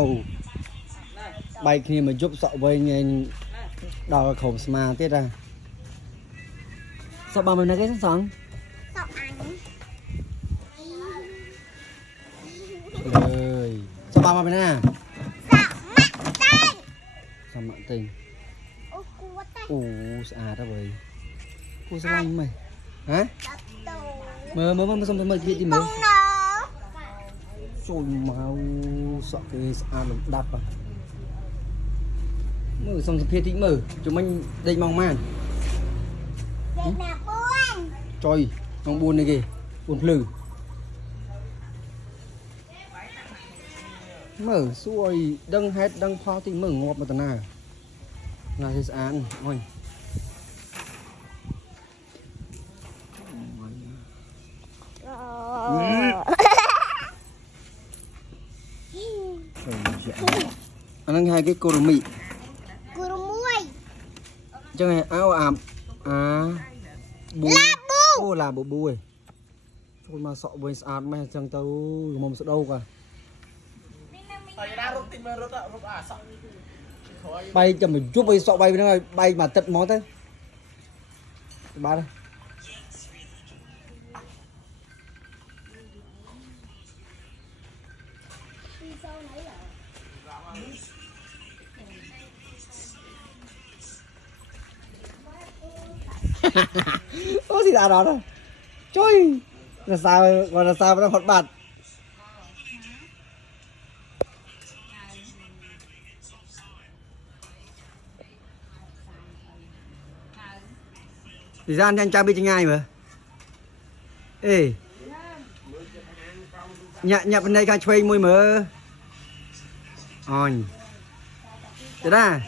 wow bay khi mà giúp sợ với nghe đào khổng mà tiết ra sợ bà mình là cái sẵn Sợ ăn. ơi sao bà mình nè Sợ mặn sao mặn tanh. tình Ô cua tay. ồ à đó vậy cô sao anh mày hả Đồ. mơ xong mơ kia đi mơ Bông nó. rồi mau sợ cái à lục đạp à mơ xong phía tí mơ chúng mình đây mong man Đây là buôn. trời mong buồn này kì buồn lử mở xuôi đăng hết đăng phao thì mở ngọt mà tao nào là thế án ôi anh đang hai cái cô đồ mị Cua muôi. cho này áo ảm à bù Là bu. ô là bộ bù ấy thôi mà sợ với án mày chẳng tao mong sợ đâu cả bay cho mình giúp bay sợ bay nó bay mà tận món thế ba đây có gì đó đâu trời là sao gọi là sao nó hoạt bát thì ra anh cha bị chừng ngày mà ê nhặt bên đây ca chơi môi mờ ôi thế đó